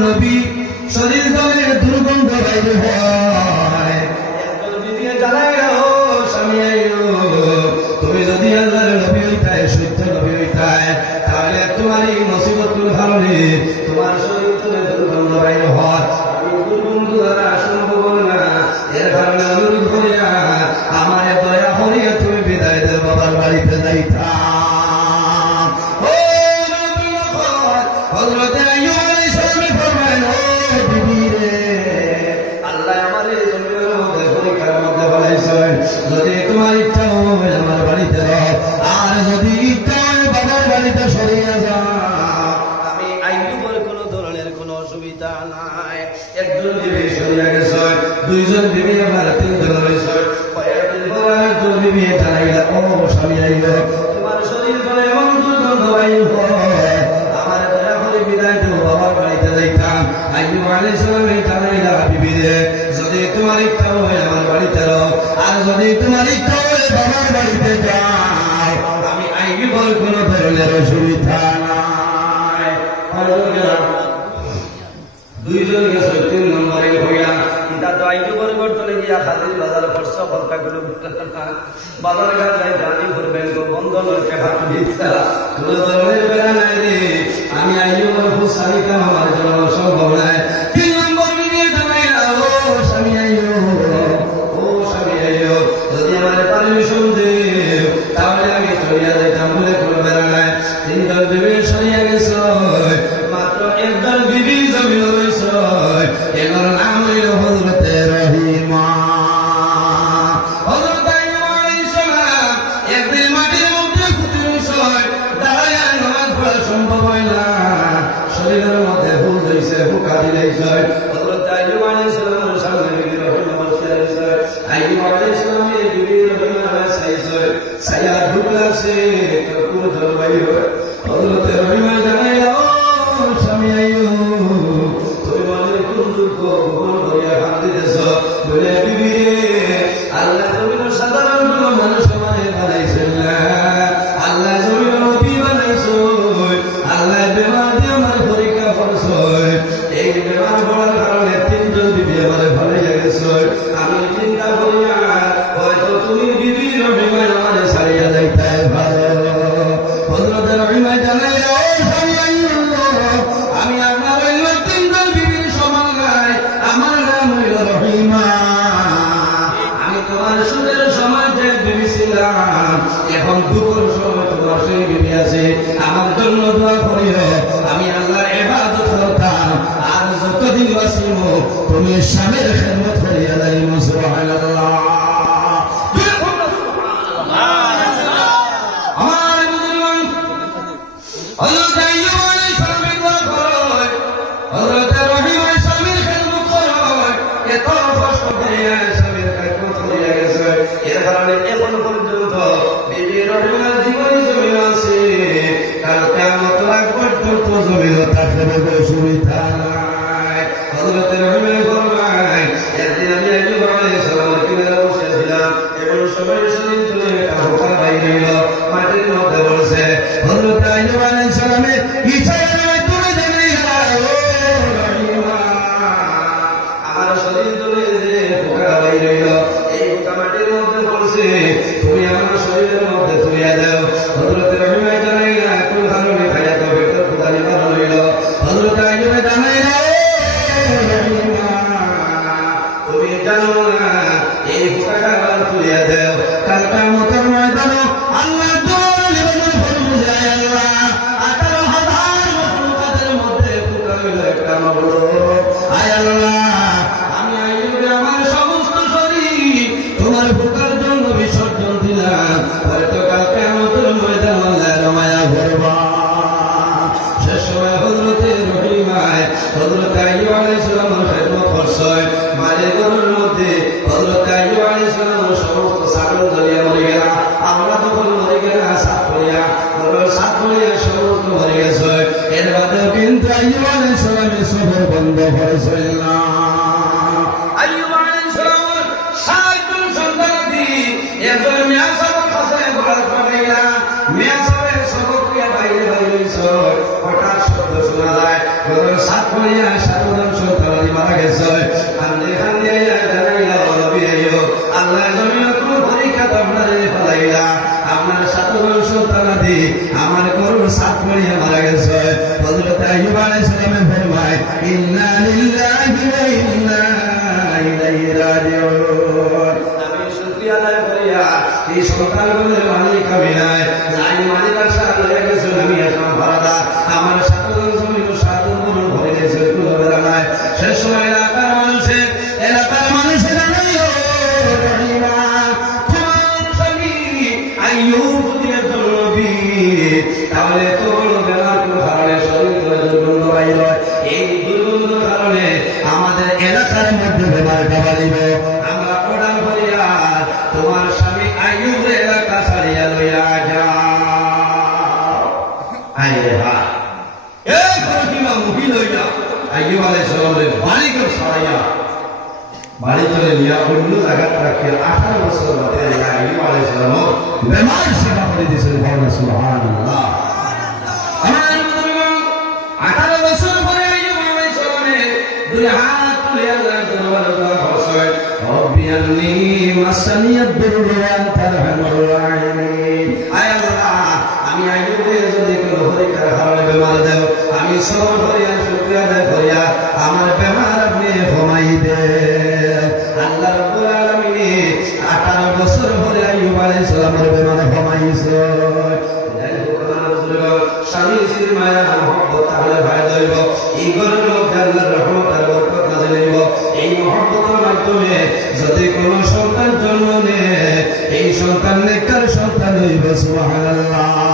নবী শরীর দলের দুর্গন্ধ বাইরে হয় একদল বিবিয়ে জানাই স্বামী আইলো তুমি যদি আল্লাহর নবী হইতায় সত্য নবী হইতায় তাহলে তোমার এই মুসিবতের কারণে তোমার শরীর দলের দুর্গন্ধ বাইরে হয় আমি দুর্গন্ধ দ্বারা সম্ভব না এর কারণে অনুরোধ করিয়া আমার দয়া করিয়া তুমি বিদায় দেব বাবার বাড়িতে যাইতা যদি তোমার ইচ্ছা হয় আমার বাড়িতে আর যদি ইচ্ছা হয় বাবার বাড়িতে সরিয়ে যাও আমি আইয়ুবের কোনো ধরনের কোনো অসুবিধা নাই একজন বিবি সরিয়ে গেছে দুইজন বিবি আমার তিনজন রয়েছে কয়েকদিন পর একজন বিবি জানাইলা ও স্বামী আইল তোমার শরীর করে এমন দুর্গন্ধ বাইর হয় আমার দয়া করে বিদায় দেবো বাবার বাড়িতে যাইতাম আইয়ুব আলাইহিস সালামে জানাইলা বিবিরে যদি তোমার ইচ্ছা হয় আমার বাড়িতে রও আর যদি তোমার ইচ্ছা হয় বাবার বাড়িতে যাও আমি আইয়ুবের কোনো ধরনের অসুবিধা নাই দুইজন গেছে তিন নম্বরে হইয়া এটা তো আইয়ুবের বর্তনে গিয়া খাদির বাজার খরচ কলকাগুলো বাজার ঘাট যাই জানি করবেন গো বন্ধ লইতে হাত দিতা কোনো ধরনের বেড়া নাই রে আমি আইয়ুবের খুব সারিতাম আমার জন্য সম্ভব নাই তিন নম্বর নিয়ে জানাইলা ও স্বামী আইয়ুব যদি আমার পারমিশন দেও তাহলে আমি সরিয়া যাইতাম বলে কোনো বেড়া নাই তিনজন বিবি সরিয়া গেছ মাত্র একজন বিবি জমিন রয়েছ এগুলোর নাম হইল হযরতে রহিমা হযরত আইয়ুব আলাইহিস সালাম একদিন মাটির মধ্যে খুঁজে রয়েছ দাঁড়ায় নামাজ পড়া সম্ভব হয় না শরীরের মধ্যে হুল হয়েছে হুকা দিয়েছে হযরত আইয়ুব আলাইহিস সালামের সামনে বিবি রহিমা বসে রয়েছে আইয়ুব আলাইহিস সালামের বিবি রহিমা চাইছে ছায়া ঢুকলাছে কোন জলবায়ু হযরত রহিমা জানাইলা ও স্বামী আইয়ুব তুমি বলে কোন দুঃখ গোপন করিয়া হাত দিতেছ বলে বিবি আল্লাহ জমিন সাধারণ কোন মানুষ মানে বানাইছেন না আল্লাহ জমিন নবী বানাইছো আল্লাহ বেমার দিয়ে আমার পরীক্ষা করছ এই বেমার পড়ার কারণে তিনজন বিবি আমার ভালো গেছে আমি চিন্তা করিয়া হয়তো তুমি বিবি রহিমা আমার ছাড়িয়া যাইতে ভালো হযরত রহিমা জানাইলা ও স্বামী আইয়ুব আমি আপনার হইল তিনজন বিবির সমান নাই আমার নাম হইল রহিমা আমি তোমার সুদের সমাজে বিবি ছিলাম এখন দুপুর সময় তোমার সেই বিবি আছে আমার জন্য দোয়া করিও আমি আল্লাহর ইবাদত করতাম আর যতদিন বাঁচিব তুমি স্বামীর খেদমত করিয়া যাইব সুবহানাল্লাহ হযরত আইয়ুব আলাইহিস সালামের দোয়া করো হযরত রহিমার স্বামীর খেদমত করো এত কষ্ট করিয়া স্বামীর খেদমত করিয়া গেছে এর কারণে এখন পর্যন্ত বিবি রহিমার জীবন জমিন আছে কাল কিয়ামত আগ পর্যন্ত জমিন থাকবে অসুবিধা নাই হযরত রহিমার ফরমায় একদিন আমি আইয়ুব আলাইহিস সালামের কিনারে বসেছিলাম এমন সময় শরীর তুলে হুকা বাইর হইল মাটির মধ্যে বসে হযরত আইয়ুব আলাইহিস সালামের ইচ্ছায় তুমি জানাইলা ও রহিমা আমার শরীর তুলে হুকা বাইর হইল এই হুকা মাটির মধ্যে পড়ছে তুমি আমার শরীরের মধ্যে তুলিয়া দাও হযরত রহিমা জানাইলা কোন কারণে খাইয়া তো ভেতর হুকা নিবারণ হইল হযরত আইয়ুব জানাইলা রহিমা তুমি জানো না এই হুকাটা তুলিয়া দাও কাল কিয়ামতের ময়দানে আল্লাহ আমি আইয়ুব আমার সমস্ত শরীর তোমার হুকার জন্য বিসর্জন দিলাম হয়তো কাল কিয়ামতের ময়দানে আল্লাহর মায়া করবা শেষ সময় হযরত রহিমায় হযরত আইয়ুব আলাইহিস সালামের খেদমত করছে মায়ের ঘরের মধ্যে হযরত আইয়ুব আলাইহিস সালামের সমস্ত ছাগল ধরিয়া মরে গেল আমরা যখন মরে গেল সাত করিয়া সমস্ত মরে গেছে এর বাদেও কিন্তু আইয়ুব আলাইহিস সালামের সফর বন্ধ হয়েছিল না আইয়ুব আলাইহিস সালামের ৬০ জন সন্তানাদি একজন মিয়া সাহেব কাছে বড় পাঠাইয়া মিয়া সাহেব সবক বাইরে বাইরে করিয়া 7 জন সন্তান মারা গেছে কান্দে কান্দে জানাইলা নবী আল্লাহ জমিন কোন পরীক্ষা আপনারে ফলাইলা আপনার 7 জন সন্তান দি আমার করুণ সাত করিয়া মারা গেছে হযরত আইয়ুব আলাইহিস সালামের ফরমায় ইন্না লিল্লাহি ওয়া ইন্না ইলাইহি রাজিউন আমি শুকরিয়া আদায় করিয়া এই সন্তানগুলোর মালিক আমি নাই যাই মালিকের সাথে হয়ে গেছে আমি এখন ভাড়া আমার 7 জন জমিন 7 জন ভরে গেছে কোনো বেলা নাই শেষ সময় এলাকার মানুষের জানাইও রহিমা তোমার স্বামী আইয়ুব দিয়ে নবী তাহলে তোর বেলার কোনো কারণে শরীরে দুর্গন্ধ বাইর এই দুর্গন্ধের কারণে আমাদের এলাকার মধ্যে বেমারটা বাড়িব আমরা প্রদান করিয়া তোমার স্বামী আইয়ুব এলাকা ছাড়িয়া লইয়া যাও আইরে হা এই রহিমা মুহি লইয়া আইয়ুব আলাইহিস সালামের বাড়িকে ছাড়িয়া বাড়ি চলে নিয়ে অন্য জায়গায় রাখিয়া 18 বছর বাদে আইয়ুব আলাইহিস সালাম বেমার সেবা করে দিয়েছেন সুবহানাল্লাহ আমার মুসলমান 18 বছর পরে আইয়ুব আলাইহিস সালামের দুই হাত তুলে আল্লাহর দরবারে দোয়া করছে রব্বি আন্নী মাসানিয়াদ দুররু ওয়া আনতাল আরহামুর রাহিমিন আয় আল্লাহ আমি আইয়ুবের যদি কোনো পরীক্ষার কারণে বেমার দেও আমি সবর করিয়া শুকরিয়া আদায় করিয়া আমার বেমার আপনি কমাই দেন আল্লাহ রাব্বুল আলামিন 18 বছর পরে আইয়ুব আলাইহিস সালামের বেমার কমাইছে স্বামী স্ত্রীর মায়া মহব্বত তাহলে ভাই দইব এই ঘরের মধ্যে আল্লাহর রহমত আর বরকত নাযিল হইব এই মহব্বতের মাধ্যমে যদি কোনো সন্তান জন্ম নেয় এই সন্তান নেককার সন্তান হইব সুবহানাল্লাহ